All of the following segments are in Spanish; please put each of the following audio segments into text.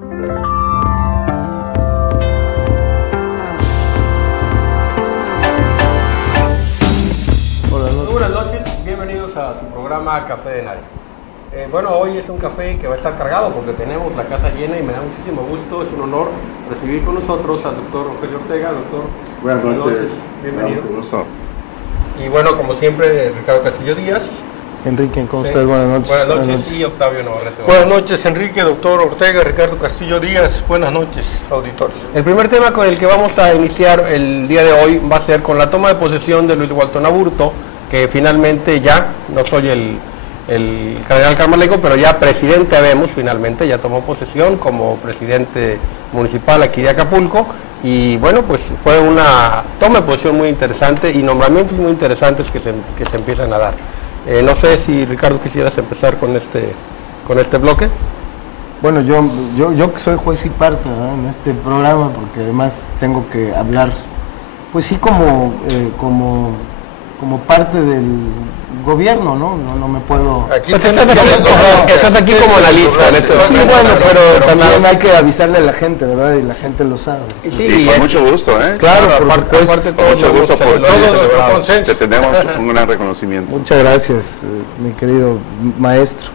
Buenas noches, bienvenidos a su programa Café de Nadie. Bueno, hoy es un café que va a estar cargado porque tenemos la casa llena y me da muchísimo gusto, es un honor recibir con nosotros al doctor Rogelio Ortega. Doctor, buenas noches, bienvenido. Mucho gusto. Y bueno, como siempre, Ricardo Castillo Díaz. Enrique, ¿cómo estás? Buenas noches. Buenas noches. Y Octavio Navarrete. Buenas noches, Enrique, doctor Ortega, Ricardo Castillo Díaz. Buenas noches, auditores. El primer tema con el que vamos a iniciar el día de hoy va a ser con la toma de posesión de Luis Walton Aburto, que finalmente ya, no soy el cardenal Carmaleco, pero ya presidente habemos, finalmente ya tomó posesión como presidente municipal aquí de Acapulco. Y bueno, pues fue una toma de posesión muy interesante y nombramientos muy interesantes que se empiezan a dar. No sé si, Ricardo, quisieras empezar con este bloque. Bueno, yo que soy juez y parte, ¿verdad?, en este programa, porque además tengo que hablar, pues sí, como parte del gobierno, ¿no? No me puedo... Estás aquí como analista en este Sí, momento, bueno, pero también hay que avisarle a la gente, ¿verdad? Y la gente lo sabe. Sí, con mucho gusto, ¿eh? Claro, por aparte con mucho gusto por nuestro consenso. te tenemos un gran reconocimiento. Muchas gracias, mi querido maestro.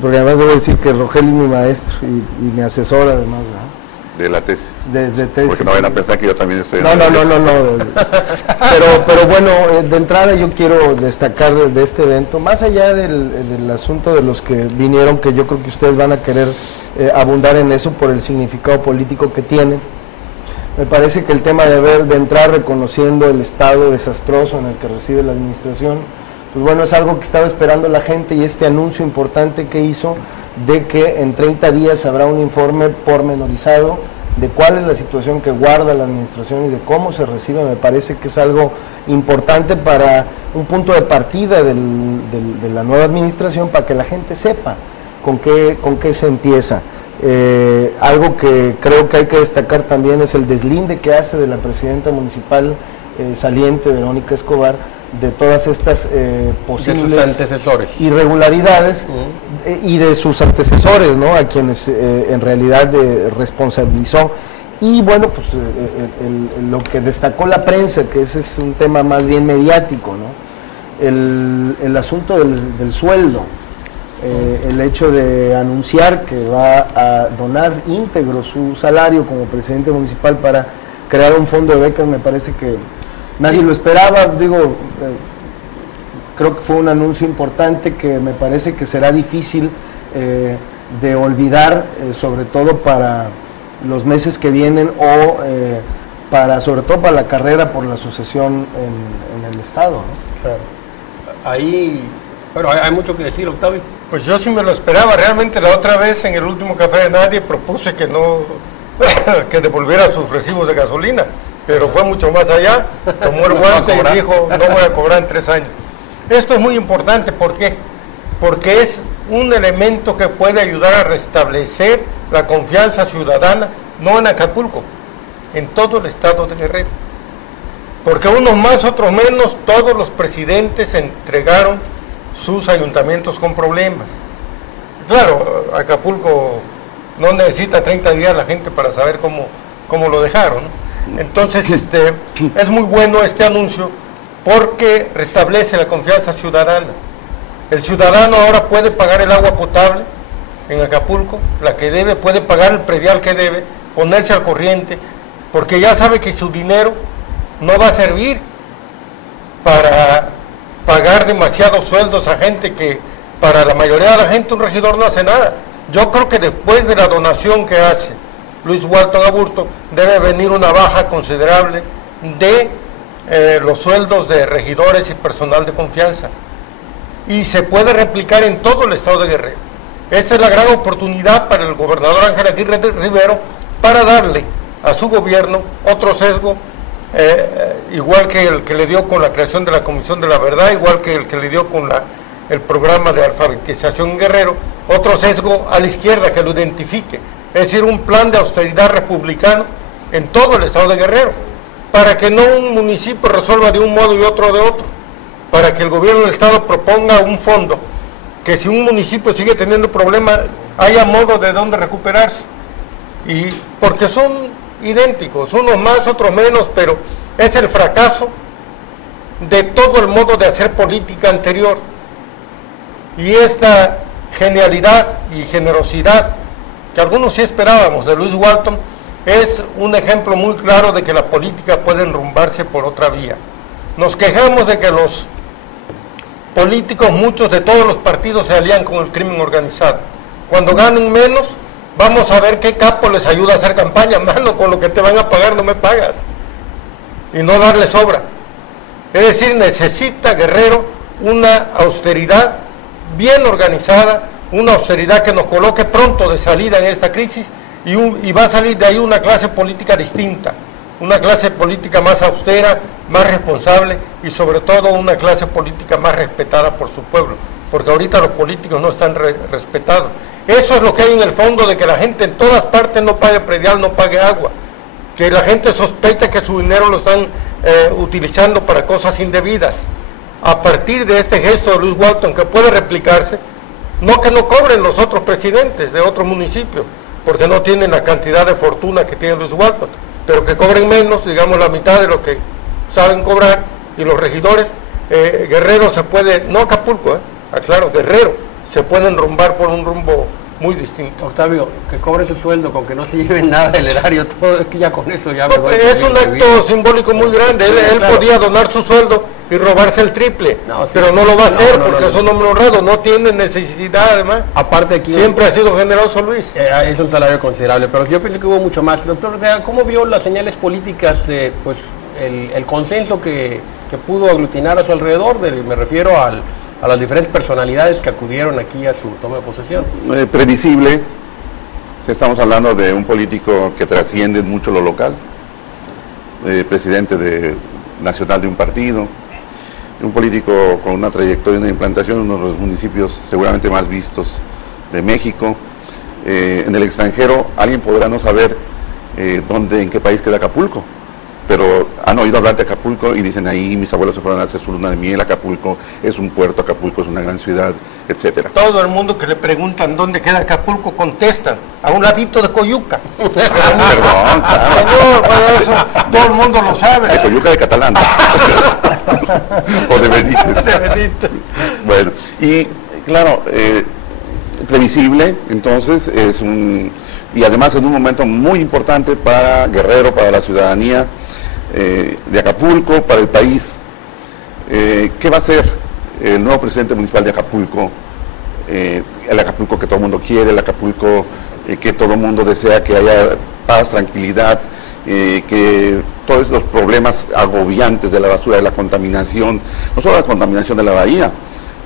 Porque además debo decir que Rogelio es mi maestro y mi asesor además, ¿verdad? De la tesis. De tesis. Porque no vayan a pensar que yo también estoy en No. la Pero bueno, de entrada yo quiero destacar de este evento, más allá del asunto de los que vinieron, que yo creo que ustedes van a querer abundar en eso por el significado político que tiene. Me parece que el tema de entrar reconociendo el estado desastroso en el que recibe la administración, pues bueno, es algo que estaba esperando la gente, y este anuncio importante que hizo de que en 30 días habrá un informe pormenorizado de cuál es la situación que guarda la administración y de cómo se recibe, me parece que es algo importante para un punto de partida de la nueva administración, para que la gente sepa con qué se empieza. Algo que creo que hay que destacar también es el deslinde que hace de la presidenta municipal saliente, Verónica Escobar, de todas estas posibles irregularidades y de sus antecesores, ¿no?, a quienes en realidad responsabilizó. Y bueno, pues lo que destacó la prensa, que ese es un tema más bien mediático, ¿no?, el asunto del sueldo, el hecho de anunciar que va a donar íntegro su salario como presidente municipal para crear un fondo de becas. Me parece que nadie lo esperaba, creo que fue un anuncio importante que me parece que será difícil de olvidar, sobre todo para los meses que vienen o sobre todo para la carrera por la sucesión en el Estado, ¿no? Claro. Ahí, bueno, hay mucho que decir, Octavio. Pues yo sí me lo esperaba. Realmente la otra vez en el último Café de Nadie propuse que que devolviera sus recibos de gasolina, pero fue mucho más allá, tomó el guante y dijo, no voy a cobrar en 3 años. Esto es muy importante, ¿por qué? Porque es un elemento que puede ayudar a restablecer la confianza ciudadana, no en Acapulco, en todo el estado de Guerrero. Porque unos más, otros menos, todos los presidentes entregaron sus ayuntamientos con problemas. Claro, Acapulco no necesita 30 días la gente para saber cómo lo dejaron, ¿no? Entonces, es muy bueno este anuncio porque restablece la confianza ciudadana. El ciudadano ahora puede pagar el agua potable en Acapulco, la que debe, puede pagar el predial que debe, ponerse al corriente, porque ya sabe que su dinero no va a servir para pagar demasiados sueldos a gente que, para la mayoría de la gente, un regidor no hace nada. Yo creo que después de la donación que hace Luis Walton Aburto, debe venir una baja considerable de los sueldos de regidores y personal de confianza. Y se puede replicar en todo el estado de Guerrero. Esa es la gran oportunidad para el gobernador Ángel Aguirre Rivero para darle a su gobierno otro sesgo, igual que el que le dio con la creación de la Comisión de la Verdad, igual que el que le dio con el programa de alfabetización en Guerrero, otro sesgo a la izquierda que lo identifique, es decir, un plan de austeridad republicano en todo el estado de Guerrero, para que no un municipio resuelva de un modo y otro de otro, para que el gobierno del estado proponga un fondo, que si un municipio sigue teniendo problemas, haya modo de dónde recuperarse. y porque son idénticos, unos más, otros menos, pero es el fracaso de todo el modo de hacer política anterior. Y esta genialidad y generosidad que algunos sí esperábamos de Luis Walton es un ejemplo muy claro de que la política puede enrumbarse por otra vía. Nos quejamos de que los políticos, muchos de todos los partidos, se alían con el crimen organizado. Cuando ganen menos, vamos a ver qué capo les ayuda a hacer campaña. Mano, con lo que te van a pagar no me pagas. Y no darle sobra. Es decir, necesita Guerrero una austeridad bien organizada, una austeridad que nos coloque pronto de salida en esta crisis y va a salir de ahí una clase política distinta, una clase política más austera, más responsable y sobre todo una clase política más respetada por su pueblo, porque ahorita los políticos no están respetados. Eso es lo que hay en el fondo, de que la gente en todas partes no pague predial, no pague agua, que la gente sospecha que su dinero lo están utilizando para cosas indebidas. A partir de este gesto de Luis Walton, que puede replicarse, no que no cobren los otros presidentes de otros municipios, porque no tienen la cantidad de fortuna que tiene Luis Walton, pero que cobren menos, digamos la mitad de lo que saben cobrar, y los regidores, Guerrero se puede, no Acapulco, aclaro, Guerrero se puede enrumbar por un rumbo muy distinto. Octavio, que cobre su sueldo con que no se lleven nada del erario, todo, es que ya con eso ya me voy. Es un acto simbólico muy grande. Él claro, podía donar su sueldo y robarse el triple, no, sí, pero no lo va a hacer porque no. es un hombre honrado, no tiene necesidad además. Aparte aquí Siempre ha sido generoso Luis. es un salario considerable, pero yo pienso que hubo mucho más. Doctor Ortega, ¿cómo vio las señales políticas de pues el consenso que pudo aglutinar a su alrededor? Me refiero a las diferentes personalidades que acudieron aquí a su toma de posesión. Previsible. Estamos hablando de un político que trasciende mucho lo local, presidente nacional de un partido, un político con una trayectoria de implantación en uno de los municipios seguramente más vistos de México. En el extranjero alguien podrá no saber en qué país queda Acapulco, pero han oído hablar de Acapulco y dicen, ahí mis abuelos se fueron a hacer su luna de miel, Acapulco es un puerto, Acapulco es una gran ciudad, etcétera. Todo el mundo que le preguntan dónde queda Acapulco contestan, a un ladito de Coyuca. Perdón, Señor, bueno, eso todo el mundo lo sabe. de Coyuca de Catalán. O de Benítez. De Benítez. Bueno, y claro, previsible, entonces, y además en un momento muy importante para Guerrero, para la ciudadanía de Acapulco, para el país. ¿Qué va a hacer el nuevo presidente municipal de Acapulco? El Acapulco que todo el mundo quiere, el Acapulco que todo el mundo desea que haya paz, tranquilidad, que todos los problemas agobiantes de la basura, de la contaminación, no solo la contaminación de la bahía,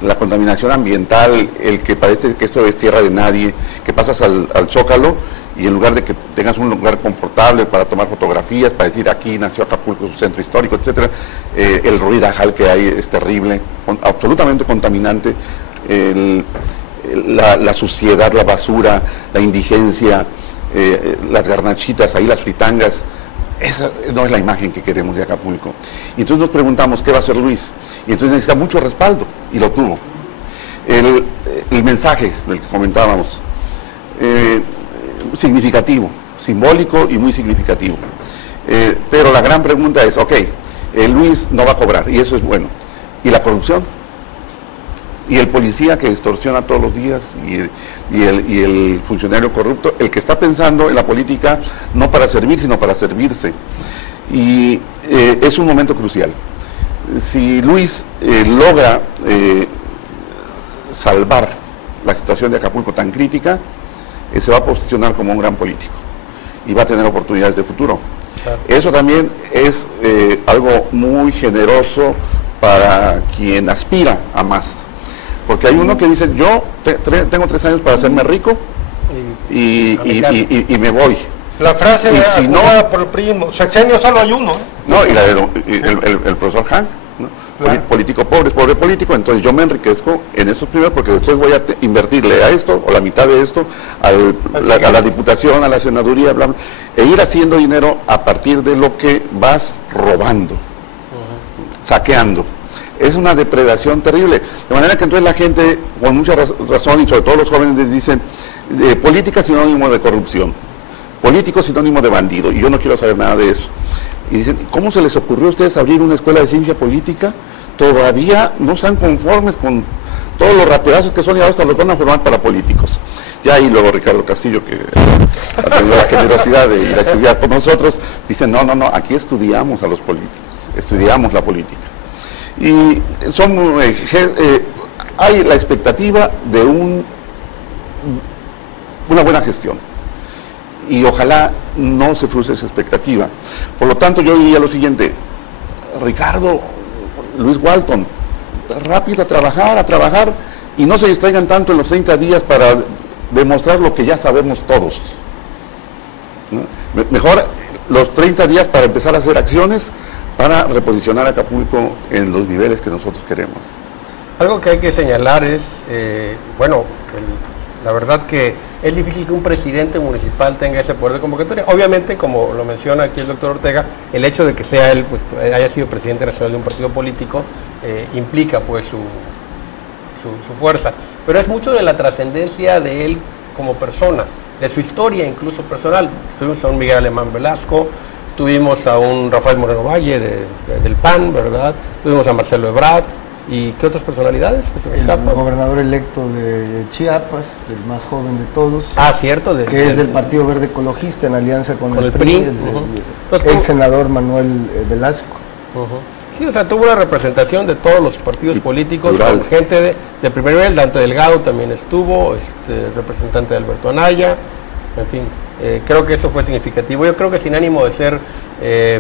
la contaminación ambiental, el que parece que esto es tierra de nadie, que pasas al Zócalo y en lugar de que tengas un lugar confortable para tomar fotografías, para decir aquí nació Acapulco, su centro histórico, etcétera, el ruidajal que hay es terrible, absolutamente contaminante, la suciedad, la basura, la indigencia, las garnachitas, ahí las fritangas. Esa no es la imagen que queremos de Acapulco. Y entonces nos preguntamos, ¿qué va a hacer Luis? Y entonces necesita mucho respaldo, y lo tuvo. El mensaje del que comentábamos, significativo, simbólico y muy significativo. Pero la gran pregunta es, ok, Luis no va a cobrar, y eso es bueno. ¿Y la corrupción? ¿Y el policía que extorsiona todos los días? ¿Y el funcionario corrupto? El que está pensando en la política no para servir, sino para servirse. Y es un momento crucial. Si Luis logra salvar la situación de Acapulco tan crítica, se va a posicionar como un gran político y va a tener oportunidades de futuro. Claro. Eso también es algo muy generoso para quien aspira a más. Porque hay uno que dice, yo tengo 3 años para hacerme rico y me voy. La frase acumulada por el primo, sexenio solo hay uno. No, y la el profesor Han, ¿no? Claro. Político pobre, pobre político, entonces yo me enriquezco en estos primeros porque después voy a invertirle a esto, o la mitad de esto, a la diputación, a la senaduría, bla, bla, e ir haciendo dinero a partir de lo que vas robando, saqueando. Es una depredación terrible, de manera que entonces la gente, con mucha razón, y sobre todo los jóvenes, les dicen, política sinónimo de corrupción. político es sinónimo de bandido, y yo no quiero saber nada de eso. Y dicen, ¿cómo se les ocurrió a ustedes abrir una escuela de ciencia política? Todavía no están conformes con todos los raterazos que son, y ahora hasta los van a formar para políticos. Ya ahí luego Ricardo Castillo, que ha tenido la generosidad de ir a estudiar con nosotros, dice, no, aquí estudiamos a los políticos, estudiamos la política. Y hay la expectativa de una buena gestión. Y ojalá no se frustre esa expectativa. Por lo tanto, yo diría lo siguiente, Ricardo, Luis Walton, rápido a trabajar, y no se distraigan tanto en los 30 días para demostrar lo que ya sabemos todos, ¿no? Mejor los 30 días para empezar a hacer acciones para reposicionar a Acapulco en los niveles que nosotros queremos. Algo que hay que señalar es, la verdad que es difícil que un presidente municipal tenga ese poder de convocatoria. Obviamente, como lo menciona aquí el doctor Ortega, el hecho de que sea él, pues, haya sido presidente nacional de un partido político, implica pues su fuerza. Pero es mucho de la trascendencia de él como persona, de su historia incluso personal. Tuvimos a un Miguel Alemán Velasco, tuvimos a un Rafael Moreno Valle del PAN, ¿verdad? Tuvimos a Marcelo Ebrard. ¿Y qué otras personalidades? El gobernador electo de Chiapas, el más joven de todos. Ah, cierto. Que es del Partido Verde Ecologista en alianza con el PRI. Entonces, el senador Manuel Velasco. Sí, o sea, tuvo una representación de todos los partidos políticos, con gente de primer nivel. Dante Delgado también estuvo, representante de Alberto Anaya, en fin. Creo que eso fue significativo. Yo creo que sin ánimo de ser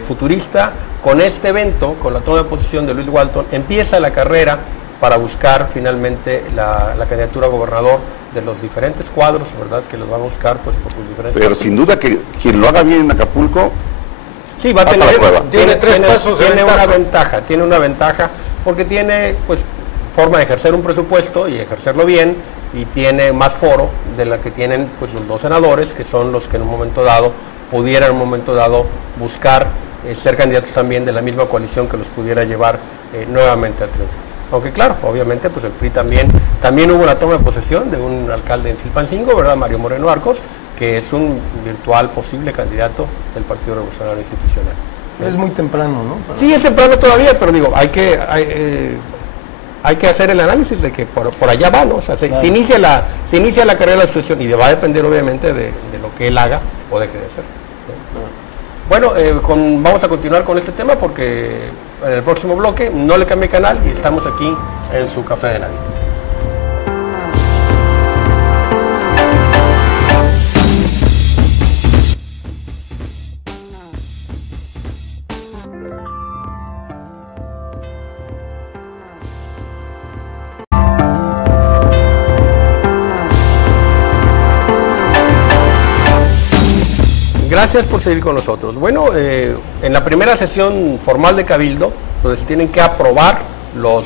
futurista, con este evento, con la toma de posición de Luis Walton, empieza la carrera para buscar finalmente la candidatura a gobernador de los diferentes cuadros, ¿verdad?, que los van a buscar pues por sus diferentes Pero partidos. Sin duda que quien lo haga bien en Acapulco, sí, va a tener, tiene una ventaja, porque tiene pues forma de ejercer un presupuesto y ejercerlo bien, y tiene más foro de la que tienen pues los dos senadores, que son los que en un momento dado pudieran en un momento dado buscar ser candidatos también de la misma coalición que los pudiera llevar nuevamente al triunfo. Aunque claro, obviamente pues el PRI también hubo una toma de posesión de un alcalde en Silpancingo, ¿verdad?, Mario Moreno Arcos, que es un virtual posible candidato del Partido Revolucionario Institucional. Es muy temprano, ¿no? Sí, es temprano todavía, pero digo, hay que hacer el análisis de que por allá va, ¿no? O sea, se inicia la carrera de la asociación, y va a depender obviamente de lo que él haga o deje de hacer. Bueno, vamos a continuar con este tema porque en el próximo bloque no le cambie canal y estamos aquí en su Café de Nadie. Gracias por seguir con nosotros. Bueno, en la primera sesión formal de Cabildo, donde se tienen que aprobar los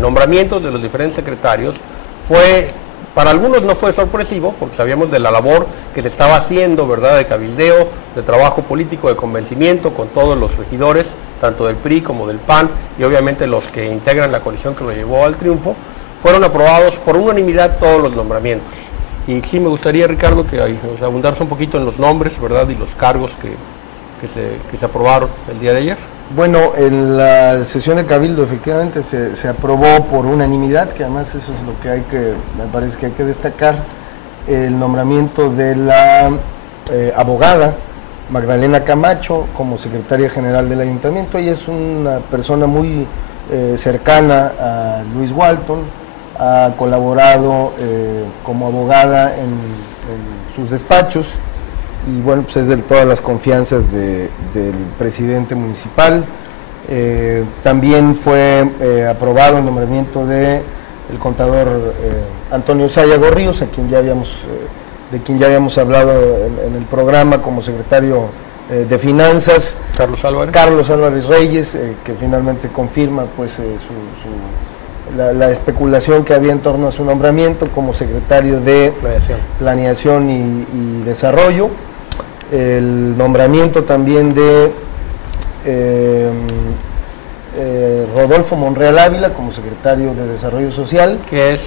nombramientos de los diferentes secretarios, para algunos no fue sorpresivo, porque sabíamos de la labor que se estaba haciendo, ¿verdad?, de cabildeo, de trabajo político, de convencimiento con todos los regidores, tanto del PRI como del PAN, y obviamente los que integran la coalición que lo llevó al triunfo. Fueron aprobados por unanimidad todos los nombramientos. Y sí me gustaría, Ricardo, que nos abundarse un poquito en los nombres, ¿verdad?, y los cargos que se aprobaron el día de ayer. Bueno, en la sesión de Cabildo efectivamente se aprobó por unanimidad, que además eso es lo que me parece que hay que destacar, el nombramiento de la abogada Magdalena Camacho como secretaria general del ayuntamiento. Ella es una persona muy cercana a Luis Walton. Ha colaborado como abogada en sus despachos, y bueno, pues es de todas las confianzas del presidente municipal. También fue aprobado el nombramiento del contador Antonio Sayago Ríos, de quien ya habíamos hablado en el programa, como secretario de Finanzas. Carlos Álvarez Reyes, que finalmente se confirma pues la especulación que había en torno a su nombramiento como secretario de Planeación y Desarrollo. El nombramiento también de Rodolfo Monreal Ávila como secretario de Desarrollo Social, que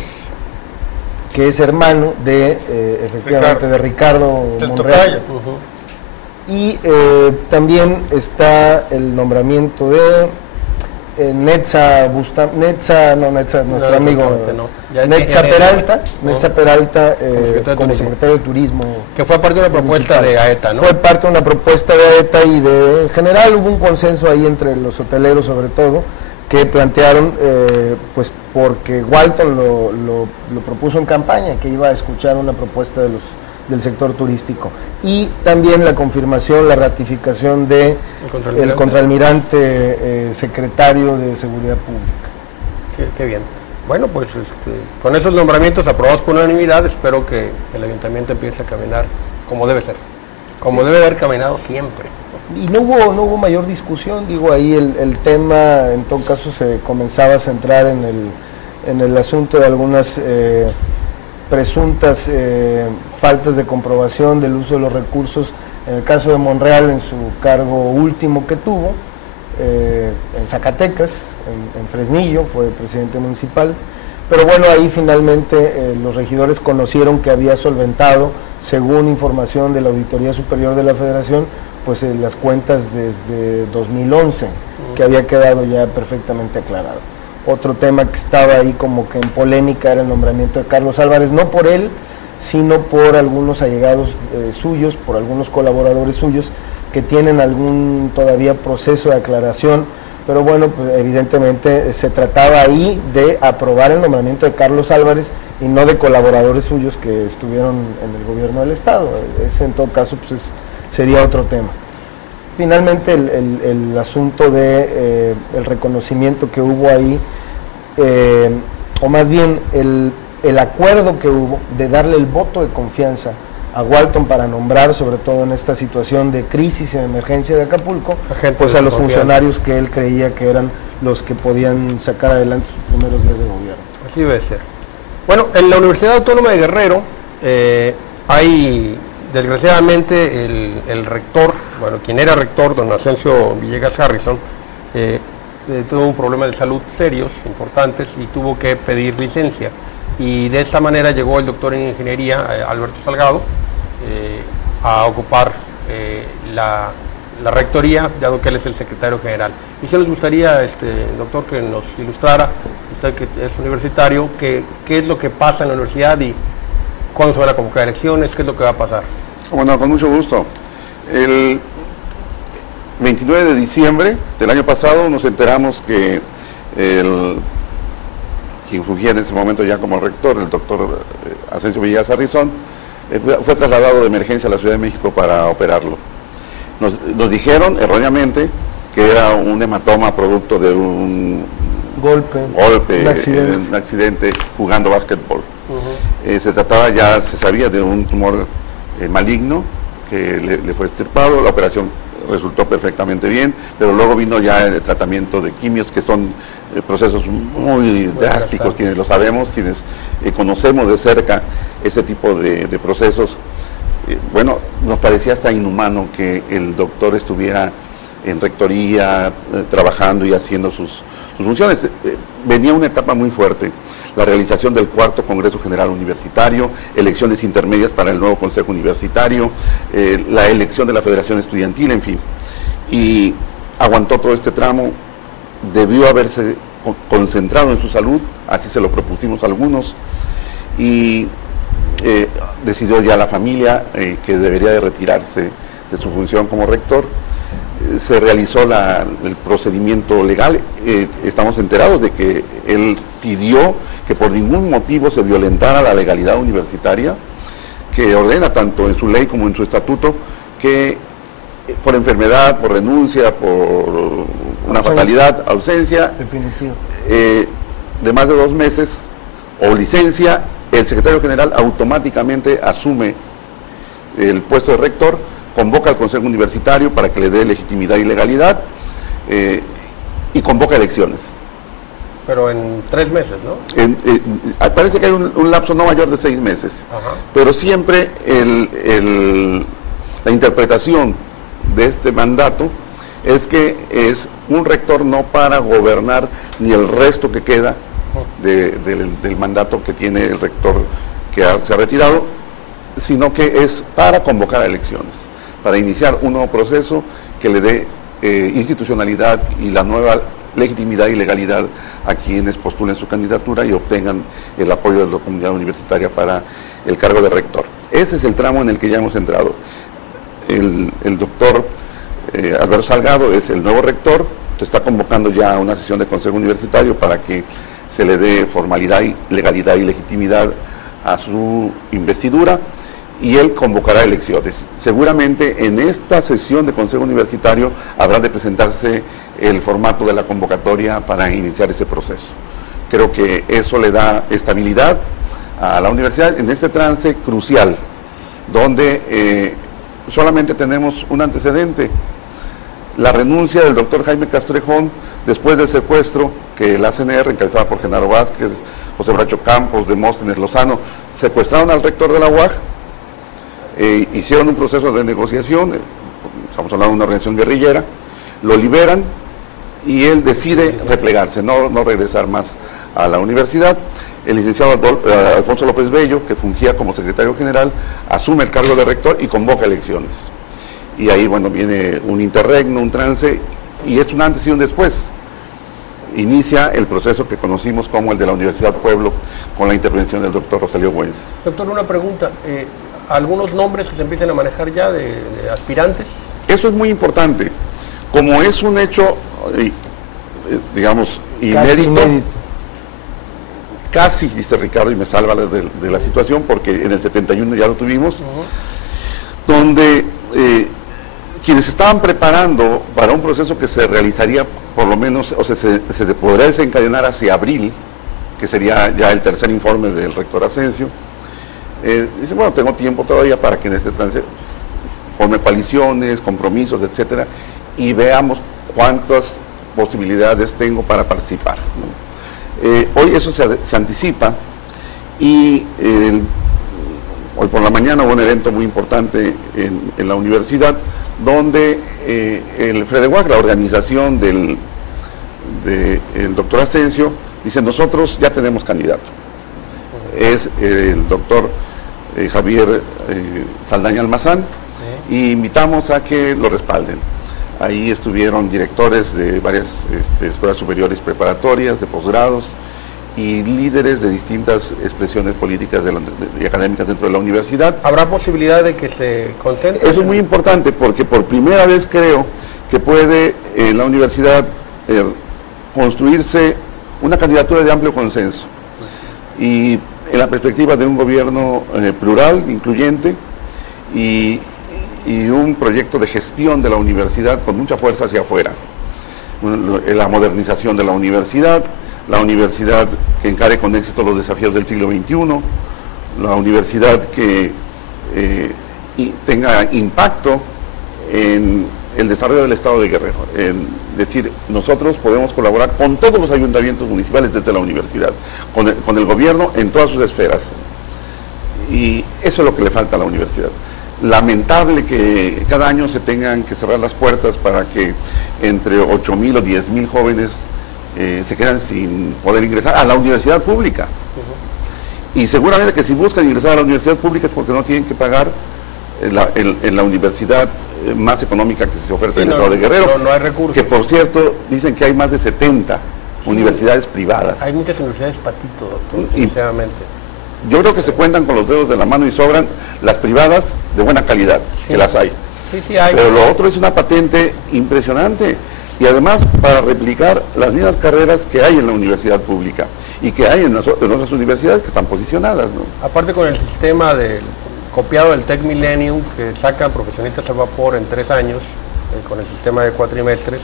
es hermano de efectivamente de Ricardo Monreal. Y también está el nombramiento de Netza, nuestro amigo Netza Peralta, como secretario de Turismo. Que fue parte de una propuesta de AETA, ¿no? Fue parte de una propuesta de AETA y en general hubo un consenso ahí entre los hoteleros sobre todo, que plantearon, pues porque Walton lo propuso en campaña, que iba a escuchar una propuesta del sector turístico, y también la confirmación, la ratificación de el contraalmirante secretario de Seguridad Pública. Qué bien. Bueno, pues con esos nombramientos aprobados por unanimidad, espero que el ayuntamiento empiece a caminar como debe ser, como debe haber caminado siempre. Y no hubo mayor discusión, digo, ahí el tema en todo caso se comenzaba a centrar en el asunto de algunas presuntas faltas de comprobación del uso de los recursos, en el caso de Monreal en su cargo último que tuvo, en Zacatecas, en Fresnillo, fue presidente municipal, pero bueno, ahí finalmente los regidores conocieron que había solventado, según información de la Auditoría Superior de la Federación, pues las cuentas desde 2011, que había quedado ya perfectamente aclarado. Otro tema que estaba ahí como que en polémica era el nombramiento de Carlos Álvarez, no por él, sino por algunos allegados suyos, por algunos colaboradores suyos que tienen algún todavía proceso de aclaración, pero bueno, pues evidentemente se trataba ahí de aprobar el nombramiento de Carlos Álvarez y no de colaboradores suyos que estuvieron en el gobierno del estado. Ese en todo caso pues sería otro tema. Finalmente el asunto de el reconocimiento que hubo ahí, o más bien el acuerdo que hubo de darle el voto de confianza a Walton para nombrar, sobre todo en esta situación de crisis y de emergencia de Acapulco, pues a los funcionarios que él creía que eran los que podían sacar adelante sus primeros días de gobierno. Así debe ser. Bueno, en la Universidad Autónoma de Guerrero hay, desgraciadamente, el rector, bueno, quien era rector, don Asensio Villegas Harrison, tuvo un problema de salud serios, importantes, y tuvo que pedir licencia. Y de esta manera llegó el doctor en ingeniería, Alberto Salgado, a ocupar la rectoría, dado que él es el secretario general. Y si nos gustaría, doctor, que nos ilustrara, usted que es universitario, qué es lo que pasa en la universidad y cuándo se van a convocar elecciones, qué es lo que va a pasar. Bueno, con mucho gusto. El 29 de diciembre del año pasado nos enteramos que quien fungía en ese momento ya como rector, el doctor Asensio Villegas Harrison, fue trasladado de emergencia a la Ciudad de México para operarlo. Nos dijeron erróneamente que era un hematoma producto de un golpe, un accidente jugando básquetbol. Se trataba, ya se sabía, de un tumor maligno que le fue extirpado. La operación resultó perfectamente bien, pero luego vino ya el tratamiento de quimios, que son procesos muy drásticos, quienes lo sabemos, quienes conocemos de cerca ese tipo de procesos. Bueno, nos parecía hasta inhumano que el doctor estuviera en rectoría, trabajando y haciendo sus funciones. Venía una etapa muy fuerte, la realización del cuarto Congreso General Universitario, elecciones intermedias para el nuevo Consejo Universitario, la elección de la Federación Estudiantil, en fin. Y aguantó todo este tramo, debió haberse concentrado en su salud, así se lo propusimos algunos, y decidió ya la familia que debería de retirarse de su función como rector. Se realizó el procedimiento legal. Estamos enterados de que él pidió que por ningún motivo se violentara la legalidad universitaria, que ordena tanto en su ley como en su estatuto que por enfermedad, por renuncia, por una fatalidad, ausencia de más de 2 meses o licencia, el secretario general automáticamente asume el puesto de rector, convoca al Consejo Universitario para que le dé legitimidad y legalidad y convoca elecciones. Pero en 3 meses, ¿no? Parece que hay un lapso no mayor de 6 meses. Ajá. Pero siempre la interpretación de este mandato es que es un rector no para gobernar ni el resto que queda del mandato que tiene el rector que se ha retirado, sino que es para convocar elecciones, para iniciar un nuevo proceso que le dé institucionalidad y la nueva legitimidad y legalidad a quienes postulen su candidatura y obtengan el apoyo de la comunidad universitaria para el cargo de rector. Ese es el tramo en el que ya hemos entrado. El doctor Alberto Salgado es el nuevo rector, se está convocando ya a una sesión de consejo universitario para que se le dé formalidad, legalidad y legitimidad a su investidura, y él convocará elecciones. Seguramente en esta sesión de consejo universitario habrá de presentarse el formato de la convocatoria para iniciar ese proceso. Creo que eso le da estabilidad a la universidad en este trance crucial, donde solamente tenemos un antecedente: la renuncia del doctor Jaime Castrejón después del secuestro que la CNR, encabezada por Genaro Vázquez, José Bracho Campos, Demóstenes Lozano, secuestraron al rector de la UAG, hicieron un proceso de negociación, estamos hablando de una organización guerrillera, lo liberan y él decide replegarse, no regresar más a la universidad. El licenciado Alfonso López Bello, que fungía como secretario general, asume el cargo de rector y convoca elecciones. Y ahí, bueno, viene un interregno, un trance, y es un antes y un después. Inicia el proceso que conocimos como el de la Universidad Pueblo, con la intervención del doctor Rosalío Güences. Doctor, una pregunta. ¿Algunos nombres que se empiecen a manejar ya de aspirantes? Eso es muy importante. Como es un hecho, digamos, inédito, casi, dice Ricardo, y me salva de la situación, porque en el 71 ya lo tuvimos, donde quienes estaban preparando para un proceso que se realizaría por lo menos, o sea, se podría desencadenar hacia abril, que sería ya el tercer informe del rector Asensio, dice, bueno, tengo tiempo todavía para que en este trance forme coaliciones, compromisos, etcétera, y veamos cuántas posibilidades tengo para participar, ¿no? Hoy eso se anticipa, y hoy por la mañana hubo un evento muy importante en la universidad, donde el FREDEWAC, la organización del doctor Asensio, dice, nosotros ya tenemos candidato. Es el doctor Javier Saldaña Almazán, y invitamos a que lo respalden. Ahí estuvieron directores de varias escuelas superiores preparatorias, de posgrados, y líderes de distintas expresiones políticas y académicas dentro de la universidad. ¿Habrá posibilidad de que se concentre? Eso es muy importante, porque por primera vez creo que puede en la universidad construirse una candidatura de amplio consenso, y en la perspectiva de un gobierno plural, incluyente, y un proyecto de gestión de la universidad con mucha fuerza hacia afuera. La modernización de la universidad que encare con éxito los desafíos del siglo XXI, la universidad que tenga impacto en el desarrollo del Estado de Guerrero. Es decir, nosotros podemos colaborar con todos los ayuntamientos municipales desde la universidad, con el gobierno en todas sus esferas. Y eso es lo que le falta a la universidad. Lamentable que cada año se tengan que cerrar las puertas para que entre 8,000 o 10,000 jóvenes se quedan sin poder ingresar a la universidad pública. Y seguramente que si buscan ingresar a la universidad pública es porque no tienen que pagar en la universidad más económica que se ofrece en el Estado de Guerrero. No hay recursos. Que por cierto, dicen que hay más de 70 universidades privadas. Hay muchas universidades patito, doctor, sinceramente. Yo creo que se cuentan con los dedos de la mano y sobran las privadas de buena calidad, que las hay. Sí, hay. Pero lo otro es una patente impresionante, y además para replicar las mismas carreras que hay en la universidad pública y que hay en otras universidades que están posicionadas, ¿no? Aparte, con el sistema del copiado del Tech Millennium, que sacan profesionistas al vapor en 3 años, con el sistema de cuatrimestres,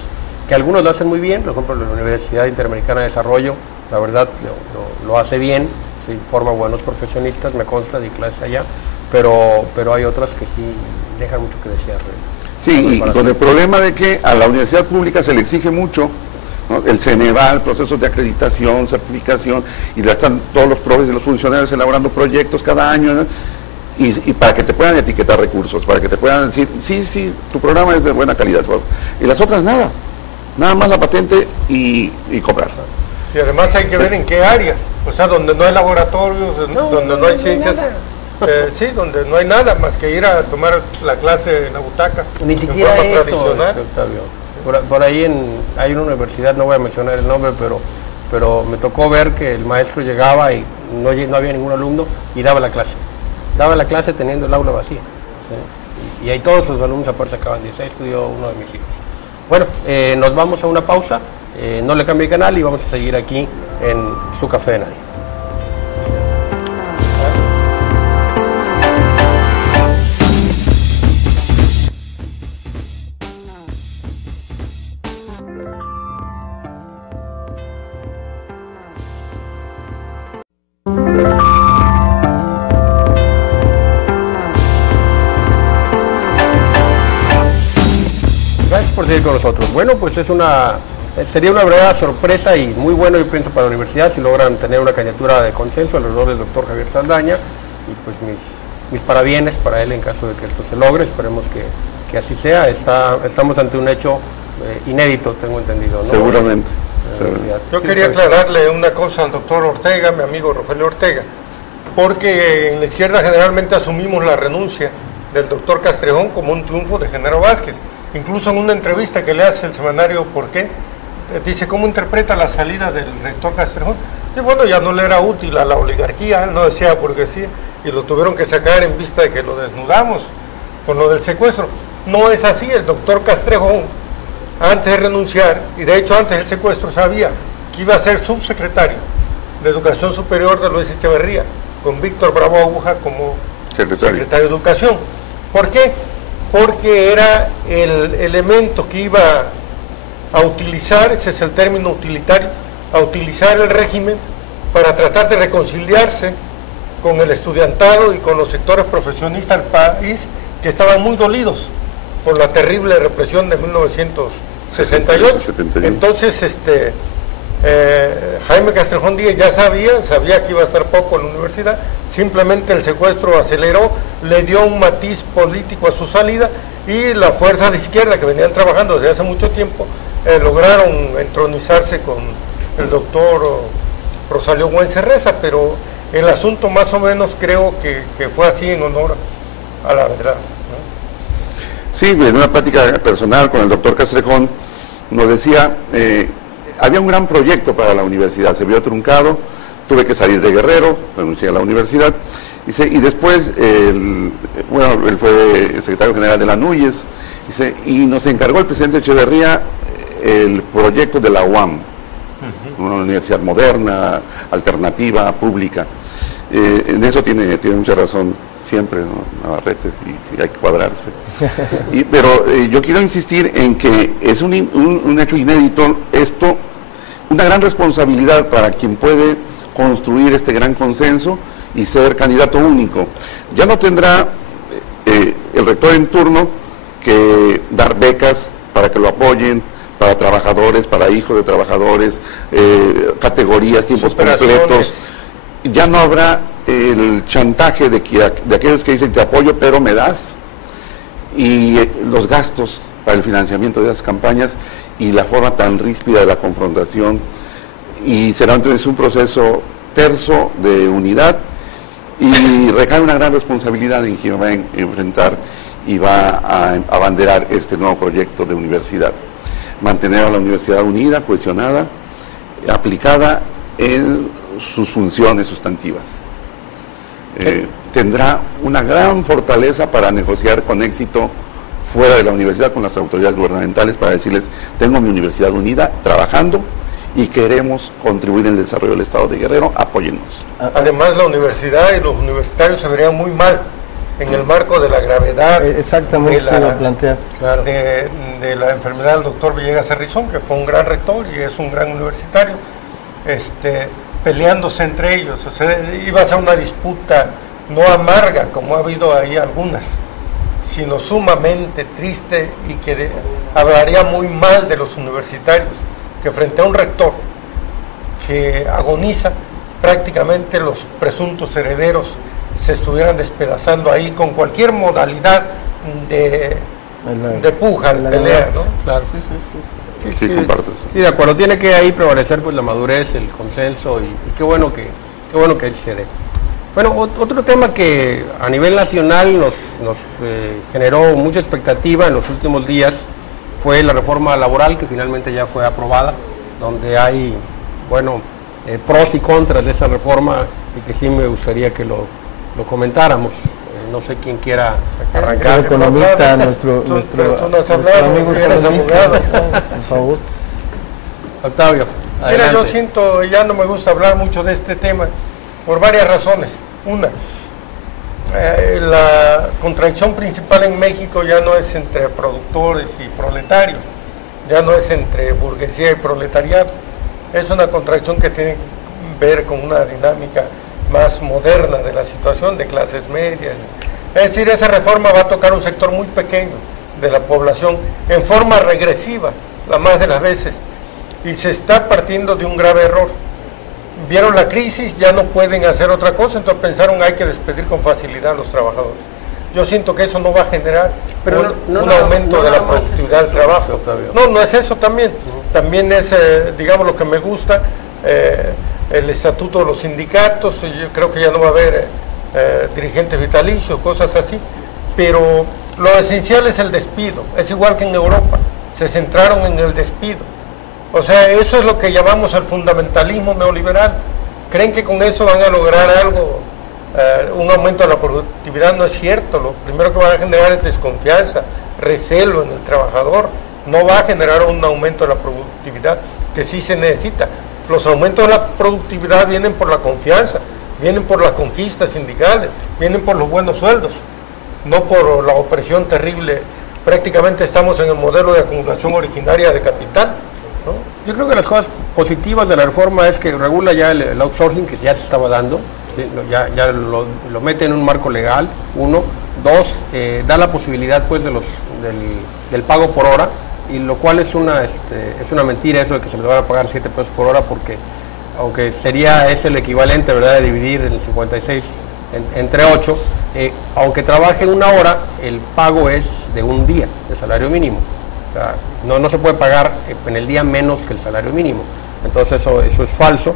que algunos lo hacen muy bien, por ejemplo la Universidad Interamericana de Desarrollo, la verdad lo hace bien, sí, forma buenos profesionistas, me consta, di clases allá, pero hay otras que sí dejan mucho que desear. Sí, y con el problema de que a la universidad pública se le exige mucho, ¿no? El Ceneval, procesos de acreditación, certificación, y ya están todos los profes y los funcionarios elaborando proyectos cada año, ¿no? Y para que te puedan etiquetar recursos, para que te puedan decir, sí, tu programa es de buena calidad, y las otras nada más la patente y cobrar. Y además hay que ver en qué áreas, o sea, donde no hay laboratorios, donde no hay ciencias, Sí, donde no hay nada más que ir a tomar la clase en la butaca. Ni siquiera forma eso, tradicional. Octavio. Por ahí hay una universidad, no voy a mencionar el nombre, pero me tocó ver que el maestro llegaba y no había ningún alumno y daba la clase. Daba la clase teniendo el aula vacía. ¿Sí? Y ahí todos los alumnos aparte sacaban 10. Ahí estudió uno de mis hijos. Bueno, nos vamos a una pausa. No le cambie el canal y vamos a seguir aquí en su Café de Nadie. Por seguir con nosotros. Bueno, pues sería una verdadera sorpresa y muy bueno, yo pienso, para la universidad si logran tener una candidatura de consenso alrededor del doctor Javier Saldaña, y pues mis parabienes para él en caso de que esto se logre. Esperemos que así sea. Estamos ante un hecho inédito, tengo entendido, ¿no? Seguramente. Yo quería aclararle una cosa al doctor Ortega, mi amigo Rogelio Ortega, porque en la izquierda generalmente asumimos la renuncia del doctor Castrejón como un triunfo de Genaro Vázquez. Incluso en una entrevista que le hace el semanario ¿Por qué?, dice cómo interpreta la salida del rector Castrejón. Y bueno, ya no le era útil a la oligarquía, él no decía porque sí, y lo tuvieron que sacar en vista de que lo desnudamos con lo del secuestro. No es así. El doctor Castrejón, antes de renunciar, y de hecho antes del secuestro, sabía que iba a ser subsecretario de Educación Superior de Luis Echeverría, con Víctor Bravo Aguja como secretario de Educación. ¿Por qué? Porque era el elemento que iba a utilizar, ese es el término utilitario, a utilizar el régimen para tratar de reconciliarse con el estudiantado y con los sectores profesionistas del país, que estaban muy dolidos por la terrible represión de 1968. Entonces, Jaime Castrejón Díez ya sabía que iba a estar poco en la universidad. Simplemente el secuestro aceleró, le dio un matiz político a su salida, y la fuerza de izquierda que venían trabajando desde hace mucho tiempo lograron entronizarse con el doctor Rosalío Güencerreza, pero el asunto más o menos creo que fue así en honor a la verdad, ¿no? Sí, en una plática personal con el doctor Castrejón nos decía, había un gran proyecto para la universidad, se vio truncado. Tuve que salir de Guerrero, renuncié a la universidad, y después, él fue secretario general de la NUYES, y nos encargó el presidente Echeverría el proyecto de la UAM, una universidad moderna, alternativa, pública. En eso tiene mucha razón siempre, ¿no? Navarrete, y hay que cuadrarse. Pero yo quiero insistir en que es un hecho inédito esto, una gran responsabilidad para quien puede construir este gran consenso y ser candidato único. Ya no tendrá el rector en turno que dar becas para que lo apoyen, para trabajadores, para hijos de trabajadores, categorías, tiempos completos. Ya no habrá el chantaje de aquellos que dicen te apoyo pero me das, y los gastos para el financiamiento de esas campañas y la forma tan ríspida de la confrontación. Y será entonces un proceso terso de unidad, y recae una gran responsabilidad en quien va a enfrentar y va a abanderar este nuevo proyecto de universidad. Mantener a la universidad unida, cohesionada, aplicada en sus funciones sustantivas. Tendrá una gran fortaleza para negociar con éxito fuera de la universidad con las autoridades gubernamentales, para decirles, tengo mi universidad unida, trabajando, y queremos contribuir en el desarrollo del Estado de Guerrero, apóyennos. Además, la universidad y los universitarios se verían muy mal en el marco de la gravedad exactamente se iba a plantear, claro, de la enfermedad del doctor Villegas Cerrizón, que fue un gran rector y es un gran universitario, peleándose entre ellos. O sea, iba a ser una disputa no amarga, como ha habido ahí algunas, sino sumamente triste, y que hablaría muy mal de los universitarios, que frente a un rector que agoniza, prácticamente los presuntos herederos se estuvieran despedazando ahí con cualquier modalidad de puja, de pelea, ¿no? Claro, sí, comparto eso. Sí, de acuerdo, tiene que ahí prevalecer pues la madurez, el consenso, y qué bueno que ahí se dé. Bueno, otro tema que a nivel nacional nos generó mucha expectativa en los últimos días fue la reforma laboral, que finalmente ya fue aprobada, donde hay, bueno, pros y contras de esa reforma, y que sí me gustaría que lo comentáramos. No sé quién quiera arrancar. El economista, nuestro amigo economista, por favor. Octavio, mira, yo siento, ya no me gusta hablar mucho de este tema, por varias razones. Una, la contradicción principal en México ya no es entre productores y proletarios, ya no es entre burguesía y proletariado, es una contradicción que tiene que ver con una dinámica más moderna de la situación de clases medias. Es decir, esa reforma va a tocar un sector muy pequeño de la población en forma regresiva, la más de las veces, y se está partiendo de un grave error. Vieron la crisis, ya no pueden hacer otra cosa, entonces pensaron hay que despedir con facilidad a los trabajadores. Yo siento que eso no va a generar un aumento de la productividad del trabajo. No es eso también. También es, digamos, lo que me gusta, el estatuto de los sindicatos. Yo creo que ya no va a haber dirigentes vitalicios, cosas así, pero lo esencial es el despido. Es igual que en Europa, se centraron en el despido. O sea, eso es lo que llamamos el fundamentalismo neoliberal. Creen que con eso van a lograr algo, un aumento de la productividad. No es cierto. Lo primero que van a generar es desconfianza, recelo en el trabajador. No va a generar un aumento de la productividad que sí se necesita. Los aumentos de la productividad vienen por la confianza, vienen por las conquistas sindicales, vienen por los buenos sueldos, no por la opresión terrible. Prácticamente estamos en el modelo de acumulación originaria de capital, ¿no? Yo creo que las cosas positivas de la reforma es que regula ya el outsourcing, que ya se estaba dando, ¿sí? ya lo mete en un marco legal, uno. Dos, da la posibilidad pues del pago por hora, y lo cual es una mentira eso de que se le van a pagar 7 pesos por hora, porque aunque es el equivalente, ¿verdad?, de dividir el 56 entre 8, aunque trabaje una hora, el pago es de un día de salario mínimo. O sea, no se puede pagar en el día menos que el salario mínimo. Entonces eso es falso.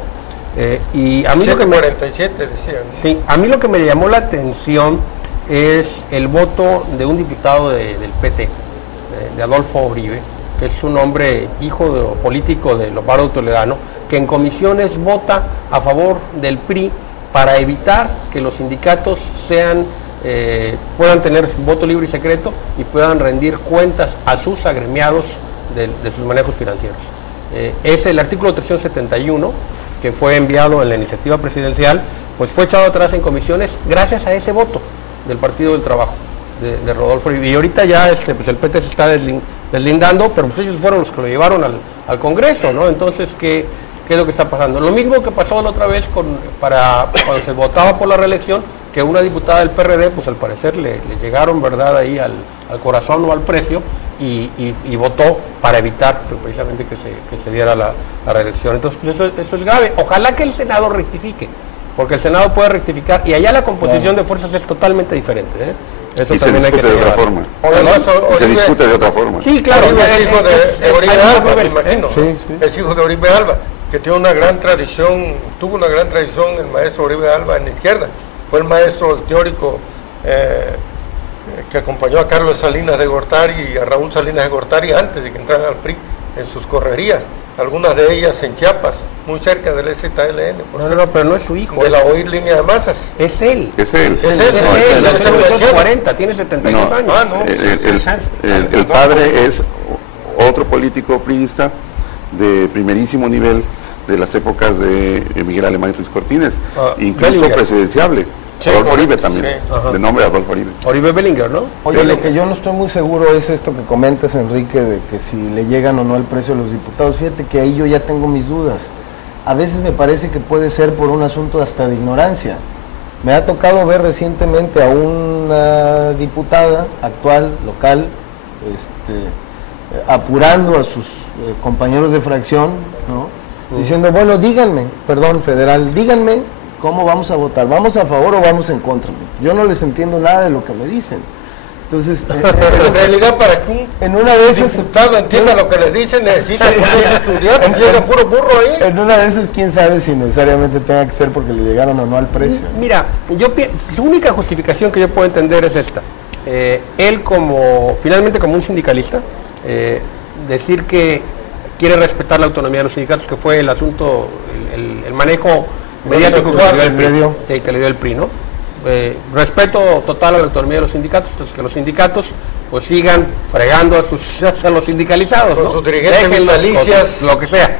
Y a mí 747 decían, ¿no? Sí, a mí lo que me llamó la atención es el voto de un diputado del PT, de Adolfo Uribe, que es un hombre hijo político de Lombardo Toledano, que en comisiones vota a favor del PRI para evitar que los sindicatos puedan tener voto libre y secreto y puedan rendir cuentas a sus agremiados de sus manejos financieros. Es el artículo 371 que fue enviado en la iniciativa presidencial, pues fue echado atrás en comisiones gracias a ese voto del Partido del Trabajo de Rodolfo Uribe. Y ahorita ya pues el PT se está deslindando, pero pues ellos fueron los que lo llevaron al Congreso, ¿no? Entonces, ¿qué es lo que está pasando? Lo mismo que pasó la otra vez cuando se votaba por la reelección, que una diputada del PRD, pues al parecer le llegaron, ¿verdad?, ahí al corazón o al precio, y votó para evitar precisamente que se diera la reelección. Entonces, pues eso es grave. Ojalá que el Senado rectifique, porque el Senado puede rectificar, y allá la composición de fuerzas es totalmente diferente, ¿eh? Eso y se discute de otra forma. Se discute de otra forma. Sí, claro. Es hijo de Oribe Alba, me imagino. Sí. Es hijo de Oribe Alba, que tiene una gran tradición, tuvo una gran tradición el maestro Oribe Alba en la izquierda. Fue el maestro, el teórico que acompañó a Carlos Salinas de Gortari y a Raúl Salinas de Gortari antes de que entraran al PRI en sus correrías, algunas de ellas en Chiapas, muy cerca del ZLN. No, pero no es su hijo. De la OIR Línea de Masas. Es él. Es él. Es él. Debe ser 40, tiene 72 años. El padre es otro político priista de primerísimo nivel de las épocas de Miguel Alemán y Ruiz Cortines, incluso Bellinger, presidenciable. Sí, Adolfo Uribe también, de nombre Adolfo Uribe. Oribe Bellinger, ¿no? Oye, lo que yo no estoy muy seguro es esto que comentas, Enrique, de que si le llegan o no el precio a los diputados. Fíjate que ahí yo ya tengo mis dudas. A veces me parece que puede ser por un asunto hasta de ignorancia. Me ha tocado ver recientemente a una diputada actual, local, apurando a sus compañeros de fracción, ¿no? Diciendo, bueno, díganme, federal, díganme cómo vamos a votar, ¿vamos a favor o vamos en contra? Yo no les entiendo nada de lo que me dicen. Entonces, En realidad, para que en una de un esas, diputado entienda lo que le dicen, necesita estudiar, pues llega puro burro ahí. en una de esas, quién sabe si necesariamente tenga que ser porque le llegaron o no al precio. Mira, la única justificación que yo puedo entender es esta. Él finalmente como un sindicalista, decir que quiere respetar la autonomía de los sindicatos, que fue el asunto, el manejo mediático que le dio el PRI, ¿no? Respeto total a la autonomía de los sindicatos, entonces que los sindicatos pues sigan fregando a los sindicalizados, con ¿no? sus dirigentes Déjenlos, lo que sea.